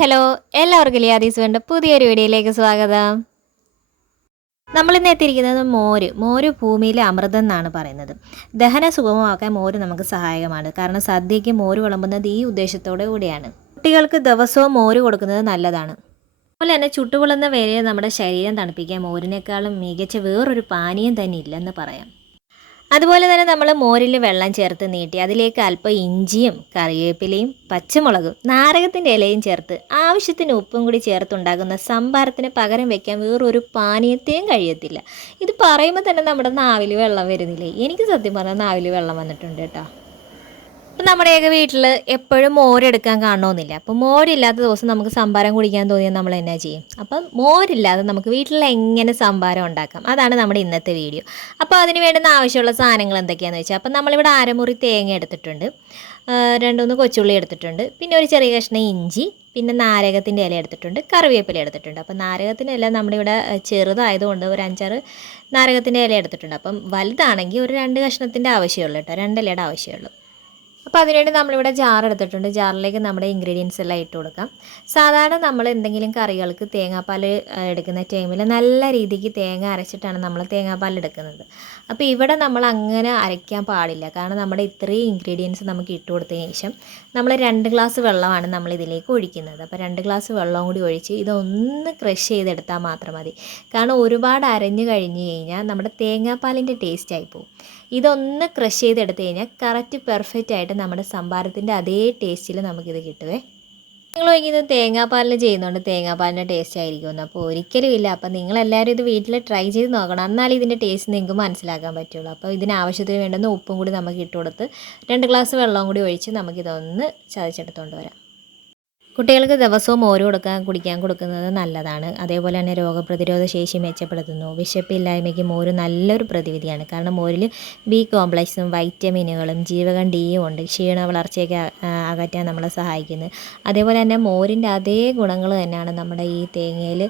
Hello. എല്ലാവർക്കും ലിയാദീസ് വേണ്ട പുതിയൊരു വീഡിയോയിലേക്ക് സ്വാഗതം. നമ്മൾ ഇന്ന് എത്തിയിരിക്കുന്നത് മോര്. മോര് ഭൂമിയിലെ അമൃതം എന്നാണ് പറയുന്നത്. ദഹന സുഗമമാക്കാൻ മോര് നമുക്ക് സഹായകമാണ്. കാരണം സദ്യയ്ക്ക് മോര് വിളമ്പുന്നത് ഈ ഉദ്ദേശത്തോടെ കൂടിയാണ്. കുട്ടികൾക്ക് ദിവസവും മോര് കൊടുക്കുന്നത് നല്ലതാണ്. അതുപോലെ തന്നെ ചുട്ടുപൊള്ളുന്ന വേലയിൽ നമ്മുടെ ശരീരം തണുപ്പിക്കാൻ മോരിനേക്കാളും മികച്ച വേറൊരു പാനീയം തന്നെ ഇല്ലെന്ന് പറയാം. അതുപോലെ തന്നെ നമ്മൾ മോരിൽ വെള്ളം ചേർത്ത് നീട്ടി അതിലേക്ക് അല്പം ഇഞ്ചിയും കറിവേപ്പിലയും പച്ചമുളകും നാരകത്തിന്റെ ഇലയും ചേർത്ത് ആവശ്യത്തിന് ഉപ്പും കൂടി ചേർത്തുണ്ടാകുന്ന സംഭാരത്തിന് പകരം വെക്കാൻ വേറൊരു പാനീയത്തെയും കഴിയത്തില്ല. ഇത് പറയുമ്പോൾ തന്നെ നമ്മുടെ നാവിൽ വെള്ളം വരുന്നില്ലേ? എനിക്ക് സത്യം പറഞ്ഞാൽ നാവിൽ വെള്ളം വന്നിട്ടുണ്ട് കേട്ടോ. അപ്പം നമ്മുടെയൊക്കെ വീട്ടിൽ എപ്പോഴും മോരെടുക്കാൻ കാണണമെന്നില്ല അപ്പം മോരില്ലാത്ത ദിവസം നമുക്ക് സംഭാരം കുടിക്കാൻ തോന്നിയാൽ നമ്മൾ എന്നാ ചെയ്യും? അപ്പം മോരില്ലാതെ നമുക്ക് വീട്ടിൽ എങ്ങനെ സംഭാരം ഉണ്ടാക്കാം? അതാണ് നമ്മുടെ ഇന്നത്തെ വീഡിയോ. അപ്പോൾ അതിന് വേണ്ടുന്ന ആവശ്യമുള്ള സാധനങ്ങൾ എന്തൊക്കെയാണെന്ന് വെച്ചാൽ അപ്പം നമ്മളിവിടെ അരമുറി തേങ്ങ എടുത്തിട്ടുണ്ട്. രണ്ടുമൂന്ന് കൊച്ചുള്ളി എടുത്തിട്ടുണ്ട്. പിന്നെ ഒരു ചെറിയ കഷ്ണം ഇഞ്ചി പിന്നെ നാരകത്തിന്റെ ഇല എടുത്തിട്ടുണ്ട്. കറിവേപ്പില എടുത്തിട്ടുണ്ട്. അപ്പം നാരകത്തിന്റെ ഇല നമ്മുടെ ഇവിടെ ചെറുതായതുകൊണ്ട് ഒരു അഞ്ചാറ് നാരകത്തിന്റെ ഇല എടുത്തിട്ടുണ്ട്. അപ്പം വലുതാണെങ്കിൽ ഒരു രണ്ട് കഷ്ണത്തിന്റെ ആവശ്യമുള്ളൂ കേട്ടോ. രണ്ടിലയുടെ ആവശ്യമുള്ളൂ. അപ്പോൾ അതിനുവേണ്ടി നമ്മളിവിടെ ജാർ എടുത്തിട്ടുണ്ട്. ജാറിലേക്ക് നമ്മുടെ ഇൻഗ്രീഡിയൻസ് എല്ലാം ഇട്ട് കൊടുക്കാം. സാധാരണ നമ്മൾ എന്തെങ്കിലും കറികൾക്ക് തേങ്ങാപ്പാൽ എടുക്കുന്ന ടൈമിൽ നല്ല രീതിക്ക് തേങ്ങ അരച്ചിട്ടാണ് നമ്മൾ തേങ്ങാപ്പാൽ എടുക്കുന്നത്. അപ്പോൾ ഇവിടെ നമ്മൾ അങ്ങനെ അരയ്ക്കാൻ പാടില്ല. കാരണം നമ്മുടെ ഇത്രയും ഇൻഗ്രീഡിയൻസ് നമുക്ക് ഇട്ട് കൊടുത്തതിന് ശേഷം നമ്മൾ രണ്ട് ഗ്ലാസ് വെള്ളമാണ് നമ്മൾ ഇതിലേക്ക് ഒഴിക്കുന്നത്. അപ്പോൾ രണ്ട് ഗ്ലാസ് വെള്ളം കൂടി ഒഴിച്ച് ഇതൊന്ന് ക്രഷ് ചെയ്തെടുത്താൽ മാത്രം മതി. കാരണം ഒരുപാട് അരഞ്ഞു കഴിഞ്ഞ് കഴിഞ്ഞാൽ നമ്മുടെ തേങ്ങാപ്പാലിന്റെ ടേസ്റ്റ് പോകും ഇതൊന്ന് ക്രഷ് ചെയ്തെടുത്ത് കഴിഞ്ഞാൽ കറക്റ്റ് പെർഫെക്റ്റ് ആയിട്ട് നമ്മുടെ സംഭാരത്തിന്റെ അതേ ടേസ്റ്റിൽ നമുക്കിത് കിട്ടുവേ. നിങ്ങൾ വൈകുന്നത് തേങ്ങാപ്പാലിന് ചെയ്യുന്നതുകൊണ്ട് തേങ്ങാപ്പാലിന്റെ ടേസ്റ്റ് ആയിരിക്കുമെന്ന് അപ്പോൾ ഒരിക്കലും ഇല്ല. അപ്പോൾ നിങ്ങളെല്ലാവരും ഇത് വീട്ടിൽ ട്രൈ ചെയ്ത് നോക്കണം. എന്നാലും ഇതിന്റെ ടേസ്റ്റ് നിങ്ങൾക്ക് മനസ്സിലാക്കാൻ പറ്റുള്ളൂ. അപ്പോൾ ഇതിന് ആവശ്യത്തിന് വേണ്ടുന്ന ഉപ്പും കൂടി നമുക്ക് ഇട്ട് കൊടുത്ത് രണ്ട് ഗ്ലാസ് വെള്ളവും കൂടി ഒഴിച്ച് നമുക്കിതൊന്ന് ചതച്ചെടുത്തുകൊണ്ട് വരാം. കുട്ടികൾക്ക് ദിവസവും മോര് കൊടുക്കാൻ കുടിക്കാൻ കൊടുക്കുന്നത് നല്ലതാണ്. അതേപോലെ തന്നെ രോഗപ്രതിരോധ ശേഷി മെച്ചപ്പെടുത്തുന്നു. വിശപ്പില്ലായ്മയ്ക്ക് മോര് നല്ലൊരു പ്രതിവിധിയാണ്. കാരണം മോരിൽ ബി കോംപ്ലക്സും വൈറ്റമിനുകളും ജീവകം ഡിയും ഉണ്ട്. ക്ഷീണ വളർച്ചയൊക്കെ അകറ്റാൻ നമ്മളെ സഹായിക്കുന്നു. അതേപോലെ തന്നെ മോരിന്റെ അതേ ഗുണങ്ങൾ തന്നെയാണ് നമ്മുടെ ഈ തേങ്ങയിൽ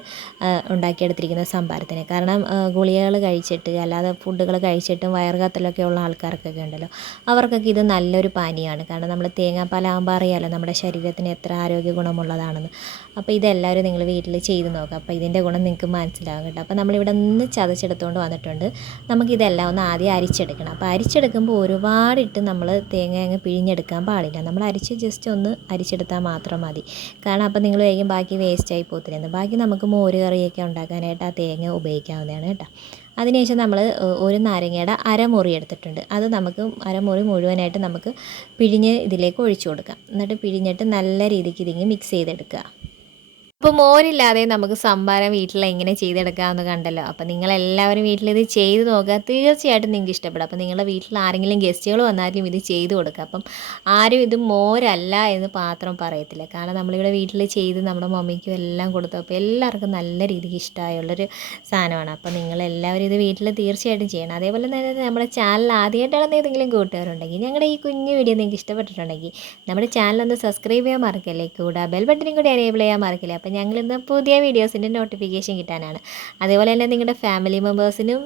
ഉണ്ടാക്കിയെടുത്തിരിക്കുന്ന സംഭാരത്തിന്. കാരണം ഗുളികകൾ കഴിച്ചിട്ട് അല്ലാതെ ഫുഡുകൾ കഴിച്ചിട്ടും വയറുകത്തലൊക്കെ ഉള്ള ആൾക്കാർക്കൊക്കെ ഉണ്ടല്ലോ. അവർക്കൊക്കെ ഇത് നല്ലൊരു പാനീയമാണ്. കാരണം നമ്മൾ തേങ്ങാപ്പാലാകുമ്പോൾ അറിയാമല്ലോ നമ്മുടെ ശരീരത്തിന് എത്ര ആരോഗ്യ ഗുണമുള്ളതാണെന്ന്. അപ്പോൾ ഇതെല്ലാവരും നിങ്ങൾ വീട്ടിൽ ചെയ്ത് നോക്കുക അപ്പോൾ ഇതിന്റെ ഗുണം നിങ്ങൾക്ക് മനസ്സിലാകും കേട്ടോ. അപ്പോൾ നമ്മളിവിടെ ഒന്ന് ചതച്ചെടുത്തുകൊണ്ട് വന്നിട്ടുണ്ട്. നമുക്കിതെല്ലാം ഒന്ന് ആദ്യം അരിച്ചെടുക്കണം. അപ്പോൾ അരിച്ചെടുക്കുമ്പോൾ ഒരുപാടിട്ട് നമ്മൾ തേങ്ങ അങ്ങ് പിഴിഞ്ഞെടുക്കാൻ പാടില്ല. നമ്മൾ അരിച്ച് ജസ്റ്റ് ഒന്ന് അരിച്ചെടുത്താൽ മാത്രം മതി. കാരണം അപ്പോൾ നിങ്ങൾ വേഗം ബാക്കി വേസ്റ്റായി പോകത്തില്ലെന്ന് ബാക്കി നമുക്ക് മോര് കറിയൊക്കെ ഉണ്ടാക്കാനായിട്ട് ആ തേങ്ങ ഉപയോഗിക്കാവുന്നതാണ് കേട്ടോ. അതിനുശേഷം നമ്മൾ ഒരു നാരങ്ങയുടെ അരമുറി എടുത്തിട്ടുണ്ട്. അത് നമുക്ക് അരമുറി മുഴുവനായിട്ട് നമുക്ക് പിഴിഞ്ഞ് ഇതിലേക്ക് ഒഴിച്ചു കൊടുക്കാം. എന്നിട്ട് പിഴിഞ്ഞിട്ട് നല്ല രീതിക്ക് ഇതിങ്ങി മിക്സ് ചെയ്തെടുക്കുക. അപ്പോൾ മോരില്ലാതെ നമുക്ക് സംഭാരം വീട്ടിൽ എങ്ങനെ ചെയ്തെടുക്കാമെന്ന് കണ്ടല്ലോ. അപ്പോൾ നിങ്ങളെല്ലാവരും വീട്ടിലിത് ചെയ്ത് നോക്കുക. തീർച്ചയായിട്ടും നിങ്ങൾക്ക് ഇഷ്ടപ്പെടും. അപ്പോൾ നിങ്ങളുടെ വീട്ടിൽ ആരെങ്കിലും ഗസ്റ്റുകൾ വന്നാലും ഇത് ചെയ്ത് കൊടുക്കുക. അപ്പം ആരും ഇത് മോരല്ല എന്ന് പാത്രം പറയത്തില്ല. കാരണം നമ്മളിവിടെ വീട്ടിൽ ചെയ്ത് നമ്മുടെ മമ്മിക്കും എല്ലാം കൊടുത്തു അപ്പോൾ എല്ലാവർക്കും നല്ല രീതിക്ക് ഇഷ്ടമായുള്ളൊരു സാധനമാണ്. അപ്പോൾ നിങ്ങളെല്ലാവരും ഇത് വീട്ടിൽ തീർച്ചയായിട്ടും ചെയ്യണം. അതേപോലെ തന്നെ നമ്മുടെ ചാനൽ ആദ്യമായിട്ടാണ് ഏതെങ്കിലും കൂട്ടുകാരുണ്ടെങ്കിൽ ഞങ്ങളുടെ ഈ കുഞ്ഞു വീഡിയോ നിങ്ങൾക്ക് ഇഷ്ടപ്പെട്ടിട്ടുണ്ടെങ്കിൽ നമ്മുടെ ചാനൽ ഒന്ന് സബ്സ്ക്രൈബ് ചെയ്യാൻ മറക്കല്ലേ? കൂടാ ബെൽ ബട്ടനും കൂടി എനേബിൾ ചെയ്യാൻ മറക്കില്ലേ? അപ്പോൾ ഞങ്ങളിന്ന് പുതിയ വീഡിയോസിന്റെ നോട്ടിഫിക്കേഷൻ കിട്ടാനാണ്. അതേപോലെ തന്നെ നിങ്ങളുടെ ഫാമിലി മെമ്പേഴ്സിനും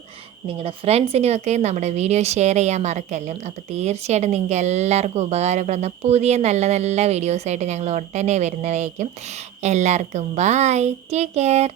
നിങ്ങളുടെ ഫ്രണ്ട്സിനും ഒക്കെ നമ്മുടെ വീഡിയോ ഷെയർ ചെയ്യാൻ മറക്കല്ലേ? അപ്പോൾ തീർച്ചയായിട്ടും നിങ്ങൾക്ക് എല്ലാവർക്കും ഉപകാരപ്പെടുന്ന പുതിയ നല്ല നല്ല വീഡിയോസായിട്ട് ഞങ്ങൾ ഉടനെ വരുന്നവയായിരിക്കും എല്ലാവർക്കും ബൈ ടേക്ക് കെയർ